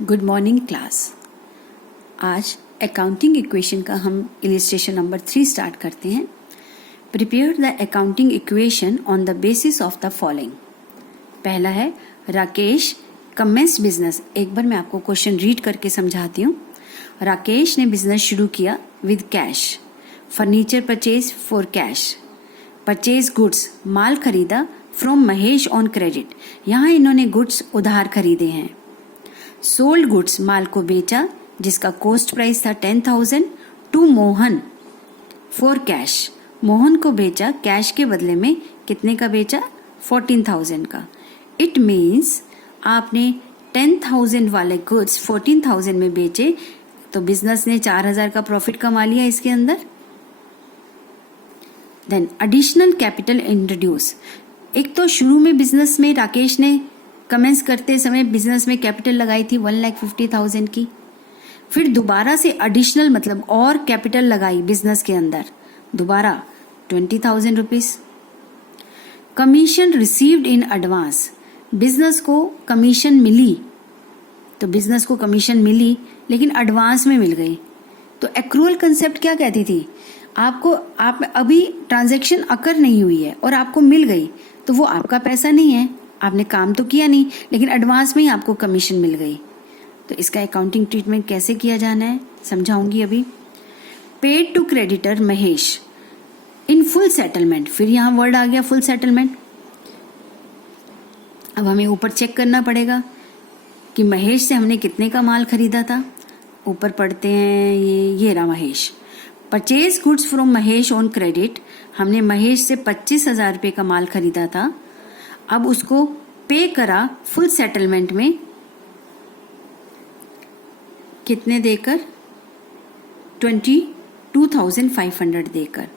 Good morning class. आज accounting equation का हम इलिस्ट्रेशन नंबर 3 स्टार्ट करते हैं। Prepare the accounting equation on the basis of the following. पहला है राकेश कमेंस बिजनेस। एक बार मैं आपको क्वेश्चन रीड करके समझाती हूँ। राकेश ने बिजनेस शुरू किया with cash. Furniture purchase for cash. Purchase goods, माल खरीदा फ्रॉम महेश ऑन क्रेडिट। यहाँ इन्होंने गुड्स उधार खरीदे हैं। सोल्ड गुड्स, माल को बेचा जिसका कॉस्ट प्राइस था 10,000 to Mohan for cash. Mohan को बेचा कैश के बदले में कितने का बेचा? 14,000 का। इट मीन्स आपने 10,000 वाले गुड्स 14,000 में बेचे तो बिजनेस ने 4,000 का प्रॉफिट कमा लिया इसके अंदर। Then additional capital introduce. एक तो शुरू में बिजनेस में राकेश ने कमेंस करते समय बिजनेस में कैपिटल लगाई थी 1,50,000 की। फिर दोबारा से एडिशनल मतलब और कैपिटल लगाई बिजनेस के अंदर, दोबारा 20,000 rupees. Commission received in advance. Business को कमीशन मिली, तो बिजनेस को कमीशन मिली लेकिन एडवांस में मिल गई। तो एक्रूअल कंसेप्ट क्या कहती थी? आप अभी ट्रांजैक्शन अकर नहीं हुई है और आपको मिल गई तो वो आपका पैसा नहीं है, आपने काम तो किया नहीं लेकिन एडवांस में ही आपको कमीशन मिल गई। तो इसका अकाउंटिंग ट्रीटमेंट कैसे किया जाना है समझाऊंगी अभी। Paid to creditor Mahesh in full settlement. फिर यहाँ वर्ड आ गया फुल सेटलमेंट। अब हमें ऊपर चेक करना पड़ेगा कि महेश से हमने कितने का माल खरीदा था। ऊपर पढ़ते हैं ये रहा Mahesh. Purchase goods from Mahesh on credit. हमने महेश से 25,000 रुपये का माल खरीदा था। अब उसको पे करा फुल सेटलमेंट में कितने देकर? 22,500 देकर।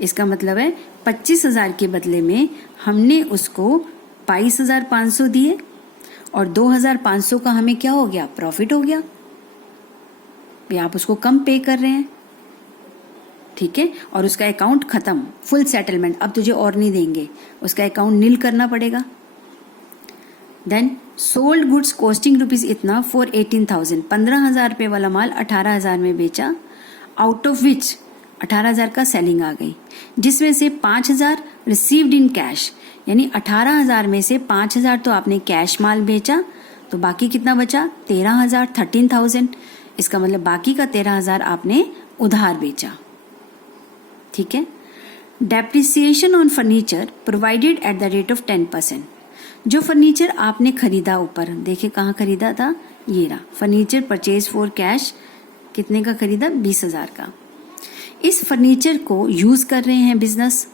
इसका मतलब है 25,000 के बदले में हमने उसको 22,500 दिए और 2,500 का हमें क्या हो गया? प्रॉफिट हो गया। आप उसको कम पे कर रहे हैं, ठीक है। और उसका अकाउंट खत्म, फुल सेटलमेंट। अब तुझे और नहीं देंगे, उसका अकाउंट नील करना पड़ेगा। Then sold goods costing rupees इतना फॉर 18,000। 15,000 रुपये वाला माल 18,000 में बेचा। आउट ऑफ विच 18,000 का सेलिंग आ गई, जिसमें से 5,000 रिसीव्ड इन कैश। यानी 18,000 में से 5,000 तो आपने कैश माल बेचा, तो बाकी कितना बचा? 13,000, 13,000। इसका मतलब बाकी का 13,000 आपने उधार बेचा, ठीक है। Depreciation on furniture provided at the rate of 10%। जो फर्नीचर आपने खरीदा, ऊपर देखे कहाँ खरीदा था, ये रहा फर्नीचर परचेज फॉर कैश। कितने का खरीदा? 20,000 का। इस फर्नीचर को यूज कर रहे हैं बिजनेस,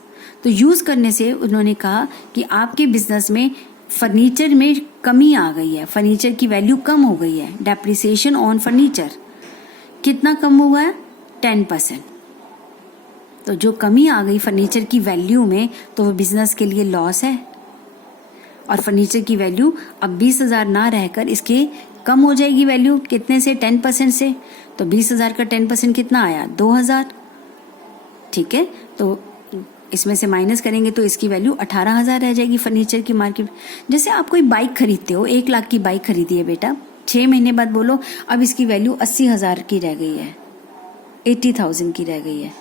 तो यूज करने से उन्होंने कहा कि आपके बिजनेस में फर्नीचर में कमी आ गई है, फर्नीचर की वैल्यू कम हो गई है। डेप्रिसिएशन ऑन फर्नीचर कितना कम हुआ है? 10%। तो जो कमी आ गई फर्नीचर की वैल्यू में, तो वो बिजनेस के लिए लॉस है। और फर्नीचर की वैल्यू अब 20,000 ना रहकर इसके कम हो जाएगी वैल्यू। कितने से? 10% से। तो 20,000 का 10% कितना आया? 2,000, ठीक है। तो इसमें से माइनस करेंगे तो इसकी वैल्यू 18,000 रह जाएगी फर्नीचर की मार्केट। जैसे आप कोई बाइक खरीदते हो, 1 लाख की बाइक खरीदी है बेटा, 6 महीने बाद बोलो अब इसकी वैल्यू 80,000 की रह गई है, 80,000 की रह गई है,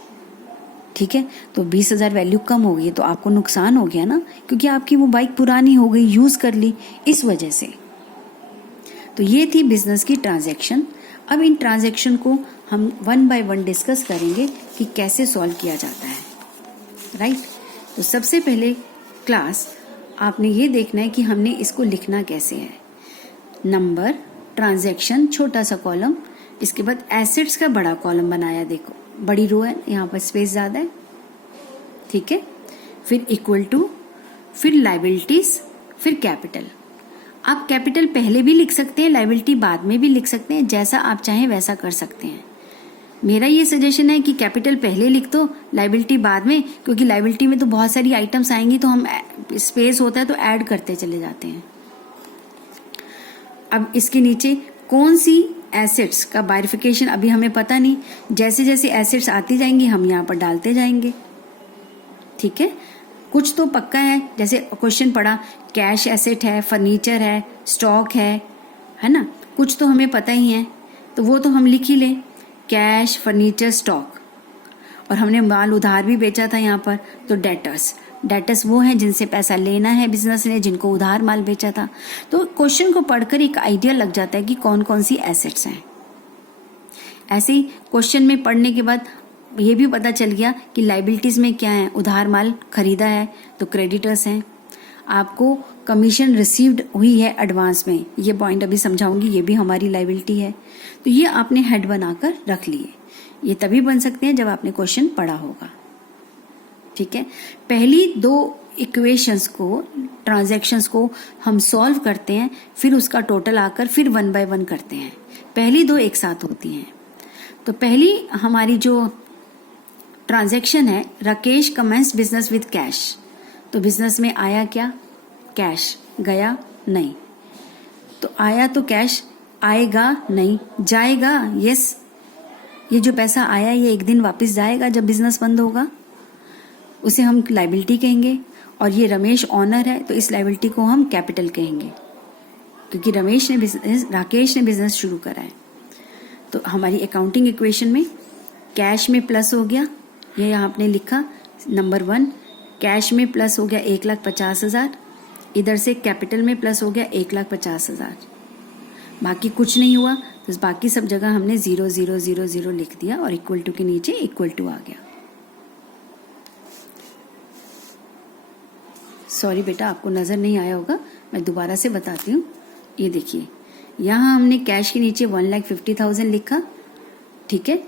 ठीक है। तो 20,000 वैल्यू कम हो गई, तो आपको नुकसान हो गया ना, क्योंकि आपकी वो बाइक पुरानी हो गई, यूज कर ली इस वजह से। तो ये थी बिजनेस की ट्रांजैक्शन। अब इन ट्रांजैक्शन को हम 1 बाय 1 डिस्कस करेंगे कि कैसे सॉल्व किया जाता है, राइट। तो सबसे पहले क्लास आपने ये देखना है कि हमने इसको लिखना कैसे है। नंबर, ट्रांजैक्शन, छोटा सा कॉलम, इसके बाद एसेट्स का बड़ा कॉलम बनाया, देखो बड़ी रो है, यहाँ पर स्पेस ज्यादा है, ठीक है। फिर इक्वल टू, फिर लायबिलिटीज, फिर कैपिटल। आप कैपिटल पहले भी लिख सकते हैं, लायबिलिटी बाद में भी लिख सकते हैं, जैसा आप चाहें वैसा कर सकते हैं। मेरा ये सजेशन है कि कैपिटल पहले लिख दो, लायबिलिटी बाद में, क्योंकि लायबिलिटी में तो बहुत सारी आइटम्स आएंगी तो हम स्पेस होता है तो ऐड करते चले जाते हैं। अब इसके नीचे कौन सी एसेट्स का बाइफिकेशन अभी हमें पता नहीं, जैसे जैसे एसेट्स आती जाएंगी हम यहाँ पर डालते जाएंगे, ठीक है। कुछ तो पक्का है, जैसे क्वेश्चन पढ़ा कैश एसेट है, फर्नीचर है, स्टॉक है ना। कुछ तो हमें पता ही है, तो वो तो हम लिख ही लें, कैश, फर्नीचर, स्टॉक। और हमने माल उधार भी बेचा था यहाँ पर, तो डेटर्स वो हैं जिनसे पैसा लेना है बिजनेस ने, जिनको उधार माल बेचा था। तो क्वेश्चन को पढ़कर एक आइडिया लग जाता है कि कौन कौन सी एसेट्स हैं। ऐसे ही क्वेश्चन में पढ़ने के बाद ये भी पता चल गया कि लाइबिलिटीज में क्या है, उधार माल खरीदा है तो क्रेडिटर्स हैं। आपको कमीशन रिसीव्ड हुई है एडवांस में, ये पॉइंट अभी समझाऊंगी, ये भी हमारी लाइबिलिटी है। तो ये आपने हेड बनाकर रख लिए। ये तभी बन सकते हैं जब आपने क्वेश्चन पढ़ा होगा। ठीक है, पहली दो इक्वेशंस को, ट्रांजैक्शंस को हम सॉल्व करते हैं, फिर उसका टोटल आकर फिर 1 बाय 1 करते हैं। पहली दो एक साथ होती हैं। तो पहली हमारी जो ट्रांजैक्शन है, Rakesh commence business with cash. तो बिजनेस में आया क्या? कैश। गया? नहीं। तो आया तो कैश, आएगा? नहीं। जाएगा? यस। ये जो पैसा आया ये एक दिन वापस जाएगा जब बिजनेस बंद होगा, उसे हम लाइबिलिटी कहेंगे। और ये रमेश ऑनर है तो इस लाइबिलिटी को हम कैपिटल कहेंगे, क्योंकि राकेश ने बिजनेस शुरू करा है। तो हमारी अकाउंटिंग इक्वेशन में कैश में प्लस हो गया, ये यहाँ आपने लिखा नंबर 1, कैश में प्लस हो गया 1,50,000, इधर से कैपिटल में प्लस हो गया 1,50,000। बाकी कुछ नहीं हुआ, तो बाकी सब जगह हमने 0,0,0,0 लिख दिया और इक्वल टू के नीचे इक्वल टू आ गया। सॉरी बेटा, आपको नजर नहीं आया होगा, मैं दोबारा से बताती हूँ। ये देखिए, यहाँ हमने कैश के नीचे 1,50,000 लिखा, ठीक है,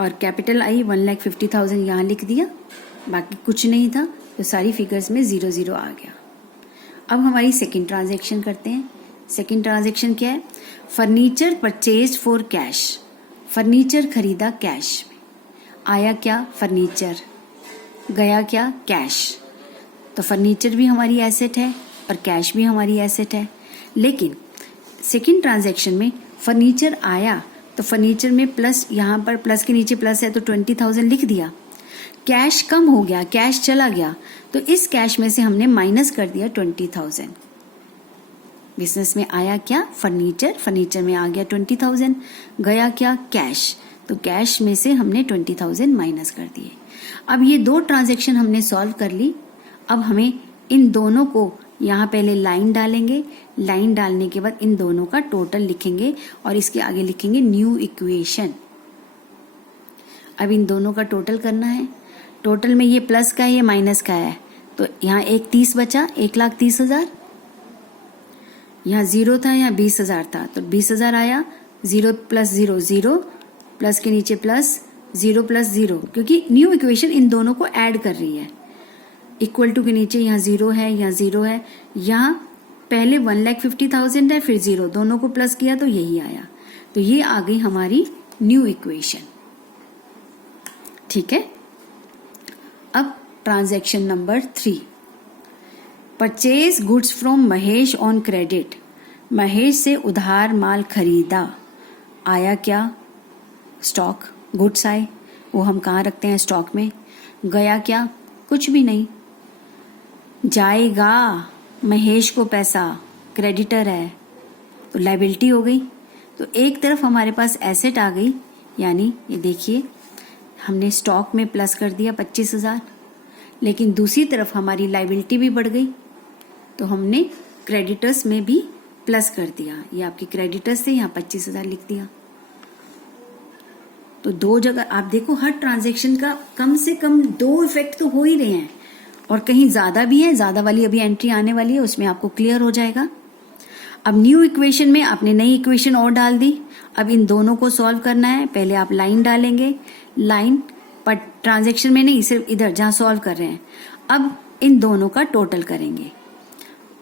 और कैपिटल आई 1,50,000 यहाँ लिख दिया, बाकी कुछ नहीं था, तो सारी फिगर्स में 0,0 आ गया। अब हमारी सेकंड ट्रांजैक्शन करते हैं। सेकंड ट्रांजैक्शन क्या है? Furniture purchase for cash. Furniture खरीदा कैश में। आया क्या? फर्नीचर। गया क्या? कैश। तो फर्नीचर भी हमारी एसेट है और कैश भी हमारी एसेट है। लेकिन सेकंड ट्रांजैक्शन में फर्नीचर आया तो फर्नीचर में प्लस, यहाँ पर प्लस के नीचे प्लस है तो 20,000 लिख दिया। कैश कम हो गया, कैश चला गया, तो इस कैश में से हमने माइनस कर दिया 20,000। बिजनेस में आया क्या? फर्नीचर। फर्नीचर में आ गया 20,000। गया क्या? कैश। तो कैश में से हमने 20,000 माइनस कर दिए। अब ये दो ट्रांजैक्शन हमने सॉल्व कर ली। अब हमें इन दोनों को यहाँ पहले लाइन डालेंगे, लाइन डालने के बाद इन दोनों का टोटल लिखेंगे और इसके आगे लिखेंगे न्यू इक्वेशन। अब इन दोनों का टोटल करना है। टोटल में ये प्लस का है, ये माइनस का है, तो यहाँ एक 30 बचा, 1,30,000। यहाँ 0 था, यहाँ 20,000 था, तो 20,000 आया। 0 + 0 0, प्लस के नीचे प्लस, 0 + 0, क्योंकि न्यू इक्वेशन इन दोनों को ऐड कर रही है। इक्वल टू के नीचे यहाँ 0 है, यहाँ 0 है, यहाँ पहले 1,50,000 है, फिर 0, दोनों को प्लस किया तो यही आया। तो ये आ गई हमारी न्यू इक्वेशन। ठीक है, अब transaction number 3, purchase goods from Mahesh on credit. Mahesh से उधार माल खरीदा। आया क्या? स्टॉक। गुड्स आए, वो हम कहाँ रखते हैं? स्टॉक में। गया क्या? कुछ भी नहीं। जाएगा महेश को पैसा, क्रेडिटर है, तो लायबिलिटी हो गई। तो एक तरफ हमारे पास एसेट आ गई, यानी ये देखिए हमने स्टॉक में प्लस कर दिया 25,000, लेकिन दूसरी तरफ हमारी लायबिलिटी भी बढ़ गई, तो हमने क्रेडिटर्स में भी प्लस कर दिया। ये आपके क्रेडिटर्स थे, यहाँ 25,000 लिख दिया। तो दो जगह आप देखो, हर ट्रांजैक्शन का कम से कम 2 इफेक्ट तो हो ही रहे हैं, और कहीं ज्यादा भी है। ज्यादा वाली अभी एंट्री आने वाली है, उसमें आपको क्लियर हो जाएगा। अब न्यू इक्वेशन में आपने नई इक्वेशन और डाल दी। अब इन दोनों को सॉल्व करना है। पहले आप लाइन डालेंगे, लाइन पर ट्रांजैक्शन में नहीं, सिर्फ इधर जहां सॉल्व कर रहे हैं। अब इन दोनों का टोटल करेंगे।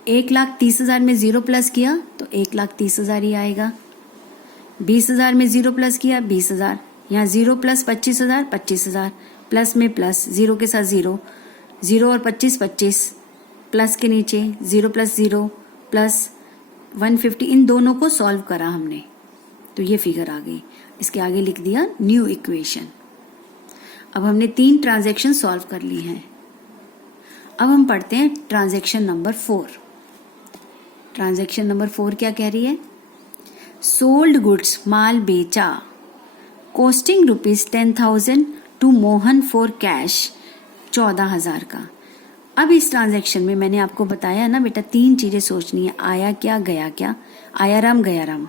1,30,000 में 0 प्लस किया तो 1,30,000 ही आएगा। 20,000 में 0 प्लस किया 20,000, यहाँ 0 + 25,000 25,000, प्लस में प्लस, 0 के साथ 0, 0 और 25 25, प्लस के नीचे 0 + 0 प्लस 150। इन दोनों को सॉल्व करा हमने, तो ये फिगर आ गई। इसके आगे लिख दिया न्यू इक्वेशन। अब हमने 3 ट्रांजैक्शन सॉल्व कर ली हैं। अब हम पढ़ते हैं ट्रांजैक्शन नंबर 4। ट्रांजैक्शन नंबर 4 क्या कह रही है? सोल्ड गुड्स, माल बेचा, costing ₹10,000 to Mohan for cash 14,000 का। अब इस ट्रांजैक्शन में मैंने आपको बताया ना बेटा, 3 चीजें सोचनी है, आया क्या गया क्या, आया राम गया राम,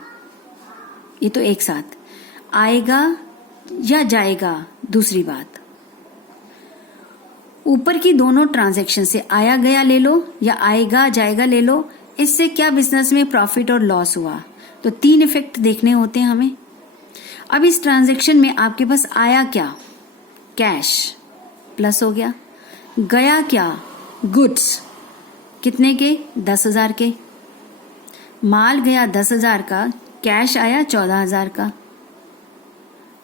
ये तो एक साथ, आएगा या जाएगा दूसरी बात। ऊपर की दोनों ट्रांजैक्शन से आया गया ले लो या आएगा जाएगा ले लो, इससे क्या बिजनेस में प्रॉफिट और लॉस हुआ, तो 3 इफेक्ट देखने होते हैं हमें। अब इस ट्रांजैक्शन में आपके पास आया क्या, कैश प्लस हो गया, गया क्या, गुड्स, कितने के, 10,000 के, माल गया 10,000 का, कैश आया 14,000 का,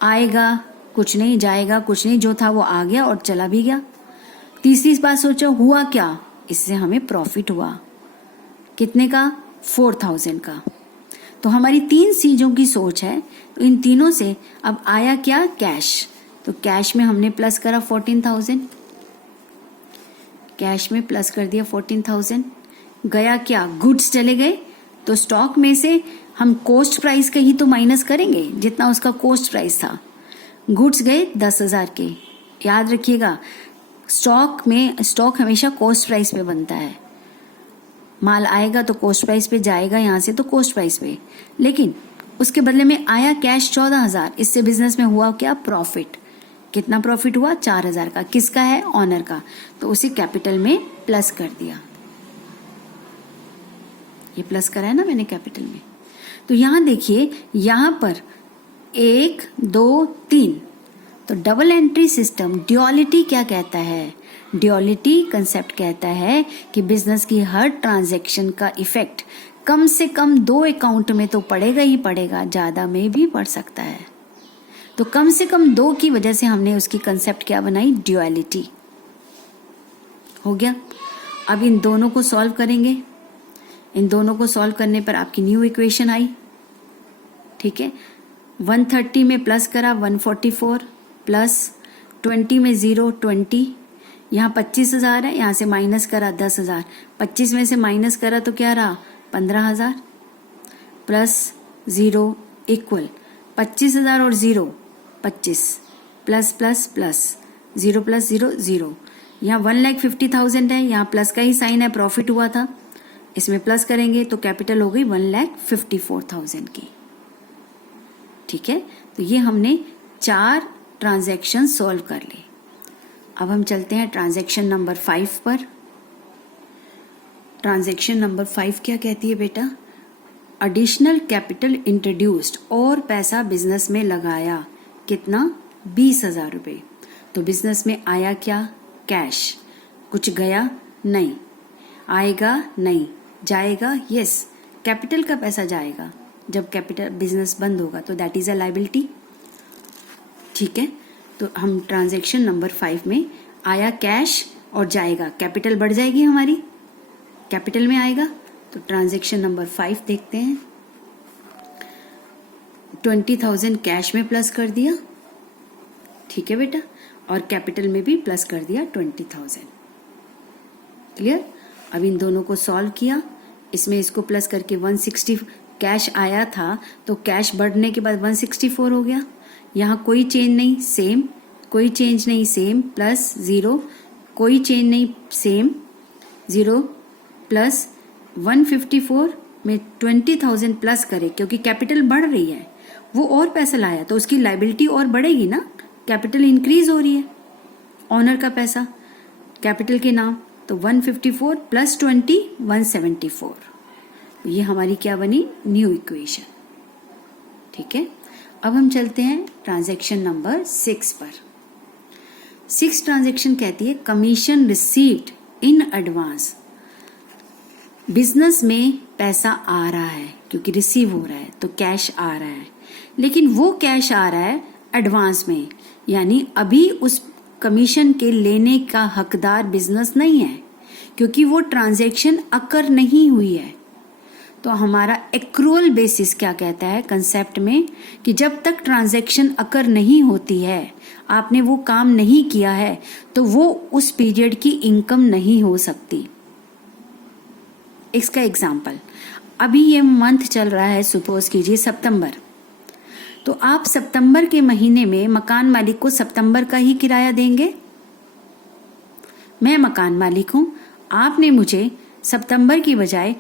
आएगा कुछ नहीं, जाएगा कुछ नहीं, जो था वो आ गया और चला भी गया। तीसरी बात सोचो, हुआ क्या, इससे हमें प्रॉफिट हुआ, कितने का, 4,000 का। तो हमारी 3 चीजों की सोच है, तो इन तीनों से अब आया क्या, कैश, तो कैश में हमने प्लस करा 14,000, कैश में प्लस कर दिया 14,000। गया क्या, गुड्स चले गए, तो स्टॉक में से हम कॉस्ट प्राइस का ही तो माइनस करेंगे जितना उसका कॉस्ट प्राइस था। गुड्स गए 10,000 के, याद रखिएगा स्टॉक हमेशा कॉस्ट प्राइस पे बनता है, माल आएगा तो कॉस्ट प्राइस पे जाएगा, यहां से तो कॉस्ट प्राइस पे, लेकिन उसके बदले में आया कैश 14,000, इससे बिजनेस में हुआ क्या, प्रॉफिट। कितना प्रॉफिट हुआ, 4,000 का, किसका है, ऑनर का, तो उसे कैपिटल में प्लस कर दिया, ये प्लस करा है ना मैंने कैपिटल में। तो यहां देखिए, यहां पर 1 2 3, तो डबल एंट्री सिस्टम ड्युअलिटी क्या कहता है, ड्युअलिटी कंसेप्ट कहता है कि बिजनेस की हर ट्रांजैक्शन का इफेक्ट कम से कम 2 अकाउंट में तो पड़ेगा ही पड़ेगा, ज्यादा में भी पड़ सकता है। तो कम से कम 2 की वजह से हमने उसकी कंसेप्ट क्या बनाई, ड्युअलिटी। हो गया। अब इन दोनों को सॉल्व करेंगे, इन दोनों को सॉल्व करने पर आपकी न्यू इक्वेशन आई, ठीक है। 130 में प्लस करा 144 प्लस 20 में 0 20, यहाँ 25,000 है, यहाँ से माइनस करा 10,000, 25 में से माइनस करा तो क्या रहा 15,000 प्लस 0 इक्वल 25,000 और 0 25 प्लस प्लस प्लस 0 प्लस 0 0, यहाँ 1,50,000 है, यहाँ प्लस का ही साइन है, प्रॉफिट हुआ था, इसमें प्लस करेंगे तो कैपिटल हो गई 1,54,000 की, ठीक है। तो ये हमने 4 ट्रांजैक्शन सॉल्व कर ली। अब हम चलते हैं ट्रांजैक्शन नंबर 5 पर। ट्रांजैक्शन नंबर 5 क्या कहती है बेटा, एडिशनल कैपिटल इंट्रोड्यूस्ड, और पैसा बिजनेस में लगाया, कितना, 20,000 रुपए। तो बिजनेस में आया क्या, कैश, कुछ गया नहीं, आएगा नहीं, जाएगा यस, कैपिटल का पैसा जाएगा, जब कैपिटल बिजनेस बंद होगा तो दैट इज अ लायबिलिटी, ठीक है। तो हम ट्रांजैक्शन नंबर 5 में आया कैश और जाएगा, कैपिटल बढ़ जाएगी हमारी, कैपिटल में आएगा। तो ट्रांजैक्शन नंबर 5 देखते हैं, 20,000 कैश में प्लस कर दिया, ठीक है बेटा, और कैपिटल में भी प्लस कर दिया 20,000, क्लियर। अब इन दोनों को सॉल्व किया, इसमें इसको प्लस करके 160, कैश आया था तो कैश बढ़ने के बाद 164 हो गया, यहाँ कोई चेंज नहीं, सेम, कोई चेंज नहीं, सेम, प्लस 0, कोई चेंज नहीं, सेम, 0 प्लस 154 में 20,000 प्लस करे, क्योंकि कैपिटल बढ़ रही है, वो और पैसा लाया तो उसकी लायबिलिटी और बढ़ेगी ना, कैपिटल इंक्रीज हो रही है, ऑनर का पैसा कैपिटल के नाम, तो 154 प्लस 20 174, ये हमारी क्या बनी, न्यू इक्वेशन, ठीक है। अब हम चलते हैं ट्रांजैक्शन नंबर 6 पर। 6 ट्रांजैक्शन कहती है commission received in advance, business में पैसा आ रहा है क्योंकि रिसीव हो रहा है तो कैश आ रहा है, लेकिन वो कैश आ रहा है एडवांस में, यानी अभी उस कमीशन के लेने का हकदार बिजनेस नहीं है, क्योंकि वो ट्रांजैक्शन अकर नहीं हुई है। तो हमारा एक्रूअल बेसिस क्या कहता है कंसेप्ट में, कि जब तक ट्रांजैक्शन अकर नहीं होती है, आपने वो काम नहीं किया है, तो वो उस पीरियड की इनकम नहीं हो सकती। इसका एग्जाम्पल, अभी ये मंथ चल रहा है, सपोज कीजिए सितंबर, तो आप सितंबर के महीने में मकान मालिक को सितंबर का ही किराया देंगे? मैं मकान मालिक हूं, आपने मुझे सितंबर की बजाय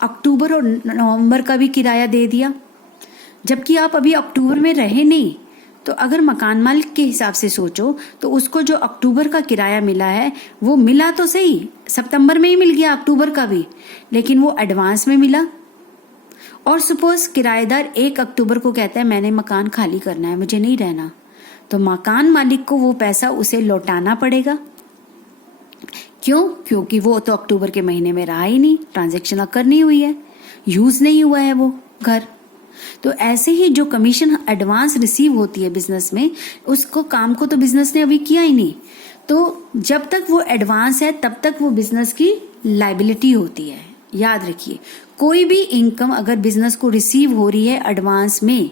अक्टूबर और नवंबर का भी किराया दे दिया, जबकि आप अभी अक्टूबर में रहे नहीं। तो अगर मकान मालिक के हिसाब से सोचो तो उसको जो अक्टूबर का किराया मिला है वो मिला तो सही, सितंबर में ही मिल गया अक्टूबर का भी, लेकिन वो एडवांस में मिला। और सपोज किराएदार 1 अक्टूबर को कहता है मैंने मकान खाली करना है, मुझे नहीं रहना, तो मकान मालिक को वो पैसा उसे लौटाना पड़ेगा। क्यों? क्योंकि वो तो अक्टूबर के महीने में रहा ही नहीं, ट्रांजैक्शन अकर नहीं हुई है, यूज नहीं हुआ है वो घर। तो ऐसे ही जो कमीशन एडवांस रिसीव होती है बिजनेस में, उसको काम को तो बिजनेस ने अभी किया ही नहीं, तो जब तक वो एडवांस है तब तक वो बिजनेस की लायबिलिटी होती है। याद रखिए, कोई भी इनकम अगर बिजनेस को रिसीव हो रही है एडवांस में,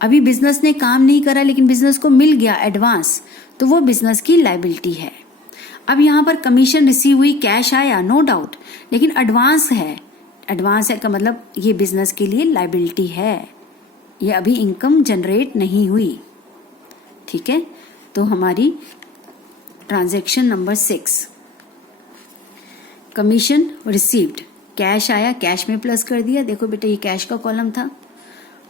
अभी बिजनेस ने काम नहीं करा लेकिन बिजनेस को मिल गया एडवांस, तो वो बिजनेस की लायबिलिटी है। अब यहाँ पर कमीशन रिसीव हुई, कैश आया, नो डाउट, लेकिन एडवांस है। एडवांस है का मतलब ये बिजनेस के लिए लायबिलिटी है, ये अभी इनकम जनरेट नहीं हुई। ठीक है, तो हमारी transaction number 6, commission received, cash आया, कैश में प्लस कर दिया। देखो बेटा ये कैश का कॉलम था।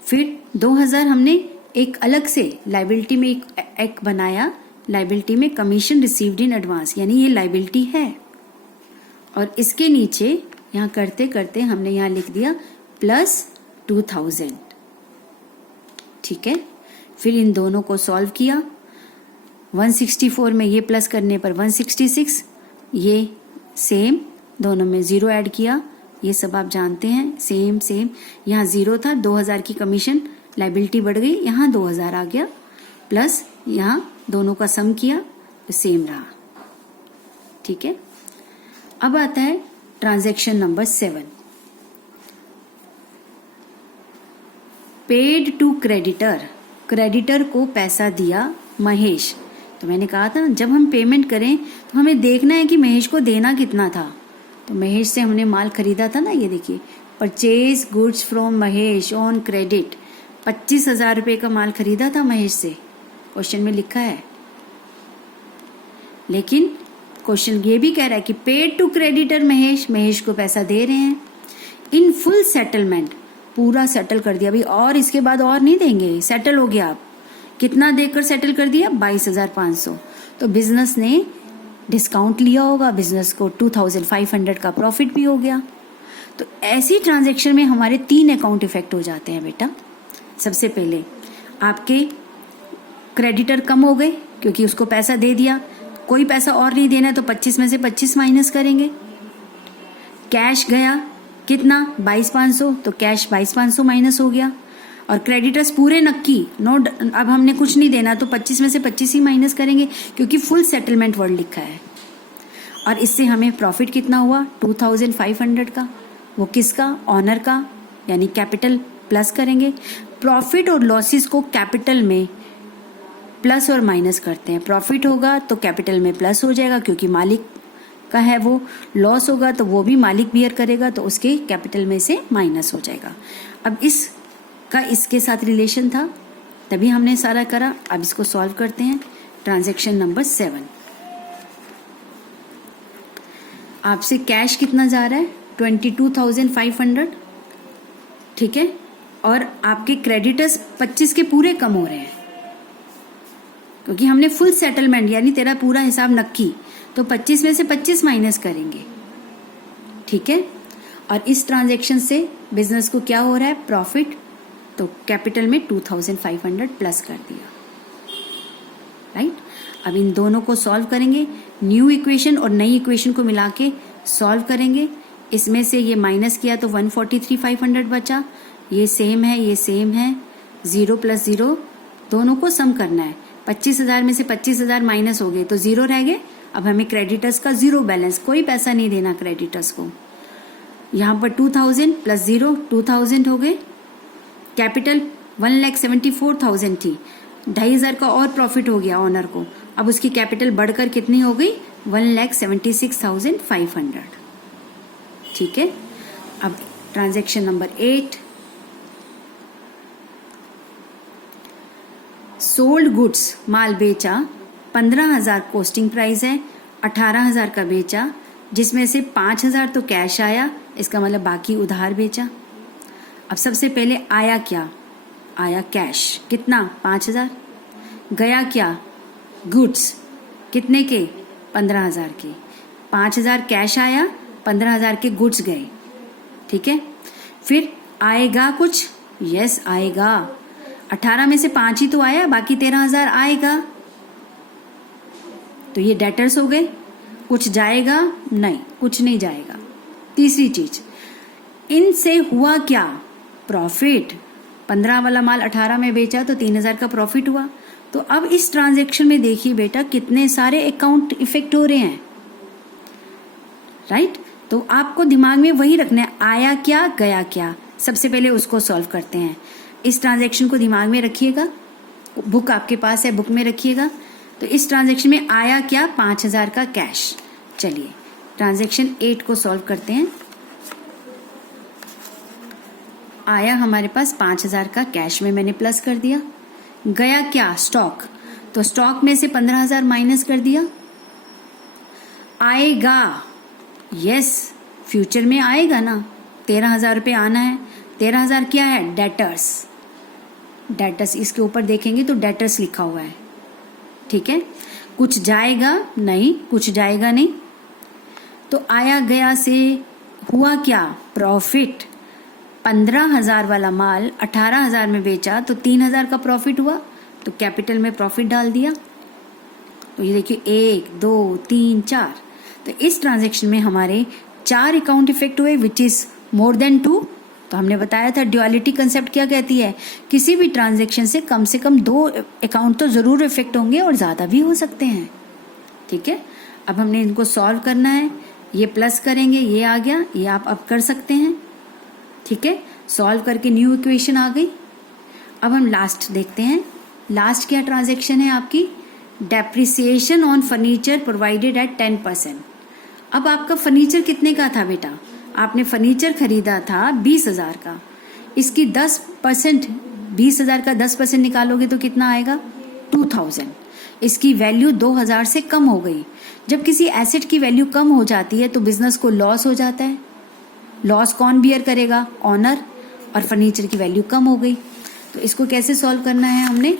फिर 2000 हमने एक अलग से लायबिलिटी में एक बनाया, लायबिलिटी में कमीशन रिसीव्ड इन एडवांस, यानी ये लायबिलिटी है। और इसके नीचे यहाँ करते करते हमने यहाँ लिख दिया प्लस 2000। ठीक है, फिर इन दोनों को सॉल्व किया, 164 में ये प्लस करने पर 166, ये सेम, दोनों में 0 ऐड किया, ये सब आप जानते हैं, सेम सेम। यहाँ 0 था, 2000 की कमीशन लायबिलिटी बढ़ गई, यहाँ 2000 आ गया, प्लस यहाँ दोनों का सम किया तो सेम रहा। ठीक है, अब आता है transaction number 7, paid to creditor. Creditor को पैसा दिया महेश। तो मैंने कहा था जब हम पेमेंट करें तो हमें देखना है कि महेश को देना कितना था। तो महेश से हमने माल खरीदा था ना, ये देखिए, purchase goods from Mahesh on credit, 25,000 रुपए का माल खरीदा था महेश से, क्वेश्चन में लिखा है। लेकिन क्वेश्चन ये भी कह रहा है कि paid to creditor Mahesh, Mahesh को पैसा दे रहे हैं इन फुल सेटलमेंट, पूरा सेटल कर दिया, अभी और इसके बाद और नहीं देंगे, सेटल हो गया। आप कितना देकर सेटल कर दिया? 22,500। तो बिजनेस ने डिस्काउंट लिया होगा, बिजनेस को 2,500 का प्रॉफिट भी हो गया। तो ऐसी ट्रांजैक्शन में हमारे 3 अकाउंट इफेक्ट हो जाते हैं बेटा। सबसे पहले आपके क्रेडिटर कम हो गए क्योंकि उसको पैसा दे दिया, कोई पैसा और नहीं देना है तो 25 में से 25 माइनस करेंगे। कैश गया कितना? 22,500, तो कैश 22,500 माइनस हो गया। और क्रेडिटर्स पूरे नक्की, नो, अब हमने कुछ नहीं देना तो 25 में से 25 ही माइनस करेंगे क्योंकि फुल सेटलमेंट वर्ड लिखा है। और इससे हमें प्रॉफिट कितना हुआ? 2,500 का। वो किसका? ऑनर का, यानी कैपिटल प्लस करेंगे। प्रॉफिट और लॉसेस को कैपिटल में प्लस और माइनस करते हैं। प्रॉफिट होगा तो कैपिटल में प्लस हो जाएगा क्योंकि मालिक का है वो, लॉस होगा तो वो भी मालिक बियर करेगा तो उसके कैपिटल में से माइनस हो जाएगा। अब इसका इसके साथ रिलेशन था तभी हमने सारा करा। अब इसको सॉल्व करते हैं। ट्रांजैक्शन नंबर 7, आपसे कैश कितना जा रहा है? 22,500। ठीक है, और आपके क्रेडिटर्स 25 के पूरे कम हो रहे हैं क्योंकि हमने फुल सेटलमेंट, यानी तेरा पूरा हिसाब नक्की, तो 25 में से 25 माइनस करेंगे। ठीक है, और इस ट्रांजैक्शन से बिजनेस को क्या हो रहा है? प्रॉफिट, तो कैपिटल में 2,500 प्लस कर दिया। राइट, अब इन दोनों को सॉल्व करेंगे। न्यू इक्वेशन और नई इक्वेशन को मिला के सॉल्व करेंगे। इसमें से ये माइनस किया तो 143,500 बचा। ये सेम है, ये सेम है, 0 + 0 दोनों को सम करना है। 25,000 में से 25,000 माइनस हो गए तो 0 रह गए। अब हमें क्रेडिटर्स का 0 बैलेंस, कोई पैसा नहीं देना क्रेडिटर्स को। यहाँ पर 2,000 + 0 2,000 हो गए। कैपिटल 1,74,000 थी, 2,500 का और प्रॉफिट हो गया ऑनर को। अब उसकी कैपिटल बढ़कर कितनी हो गई? 1,76,500। ठीक है, अब ट्रांजैक्शन नंबर 8, सोल्ड गुड्स, माल बेचा, 15,000 कॉस्टिंग प्राइस है, 18,000 का बेचा, जिसमें से 5,000 तो कैश आया, इसका मतलब बाकी उधार बेचा। अब सबसे पहले आया क्या? आया कैश, कितना? 5,000। गया क्या? गुड्स, कितने के? 15,000 के। 5,000 कैश आया, 15,000 के गुड्स गए, ठीक है। फिर आएगा कुछ? यस आएगा। 18 में से 5 ही तो आया, बाकी 13,000 आएगा, तो ये डेटर्स हो गए। कुछ जाएगा? नहीं, कुछ नहीं जाएगा। तीसरी चीज, इनसे हुआ क्या? प्रॉफिट। 15 वाला माल 18 में बेचा तो 3,000 का प्रॉफिट हुआ। तो अब इस ट्रांजैक्शन में देखिए बेटा कितने सारे अकाउंट इफेक्ट हो रहे हैं, राइट। तो आपको दिमाग में वही रखना है, आया क्या, गया क्या। सबसे पहले उसको सॉल्व करते हैं। इस ट्रांजैक्शन को दिमाग में रखिएगा, बुक आपके पास है, बुक में रखिएगा। तो इस ट्रांजैक्शन में आया क्या? 5,000 का कैश। चलिए ट्रांजैक्शन 8 को सॉल्व करते हैं। आया हमारे पास 5,000 का, कैश में मैंने प्लस कर दिया। गया क्या? स्टॉक, तो स्टॉक में से 15,000 माइनस कर दिया। आएगा, यस फ्यूचर में आएगा ना, 13,000 रुपये आना है। 13,000 क्या है? डेटर्स। डेटर्स इसके ऊपर देखेंगे तो डेटर्स लिखा हुआ है, ठीक है। कुछ जाएगा? नहीं, कुछ जाएगा नहीं। तो आया गया से हुआ क्या? प्रॉफिट। 15,000 वाला माल 18,000 में बेचा तो 3,000 का प्रॉफिट हुआ, तो कैपिटल में प्रॉफिट डाल दिया। तो ये देखिए 1 2 3 4, तो इस ट्रांजैक्शन में हमारे 4 अकाउंट इफेक्ट हुए, विच इज मोर देन 2। तो हमने बताया था ड्युअलिटी कंसेप्ट क्या कहती है, किसी भी ट्रांजैक्शन से कम 2 अकाउंट तो जरूर इफेक्ट होंगे और ज्यादा भी हो सकते हैं, ठीक है। अब हमने इनको सॉल्व करना है, ये प्लस करेंगे, ये आ गया, ये आप अब कर सकते हैं, ठीक है। सॉल्व करके न्यू इक्वेशन आ गई। अब हम लास्ट देखते हैं। लास्ट क्या ट्रांजैक्शन है आपकी? Depreciation on furniture provided eight 10%। अब आपका फर्नीचर कितने का था बेटा? आपने फर्नीचर खरीदा था 20,000 का, इसकी 10%, 20,000 का 10% निकालोगे तो कितना आएगा? 2,000। इसकी वैल्यू 2,000 से कम हो गई। जब किसी एसेट की वैल्यू कम हो जाती है तो बिजनेस को लॉस हो जाता है। लॉस कौन बियर करेगा? ऑनर। और फर्नीचर की वैल्यू कम हो गई, तो इसको कैसे सॉल्व करना है हमने?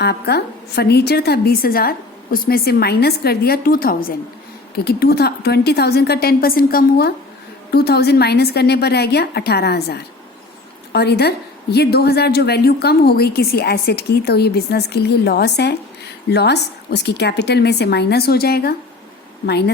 आपका फर्नीचर था 20,000, उसमें से माइनस कर दिया 2,000, क्योंकि 20,000 का 10% कम हुआ। 2,000 माइनस करने पर रह गया 18,000। और इधर ये 2,000 जो वैल्यू कम हो गई किसी एसेट की, तो ये बिजनेस के लिए लॉस है। लॉस उसकी कैपिटल में से माइनस हो जाएगा। माइनस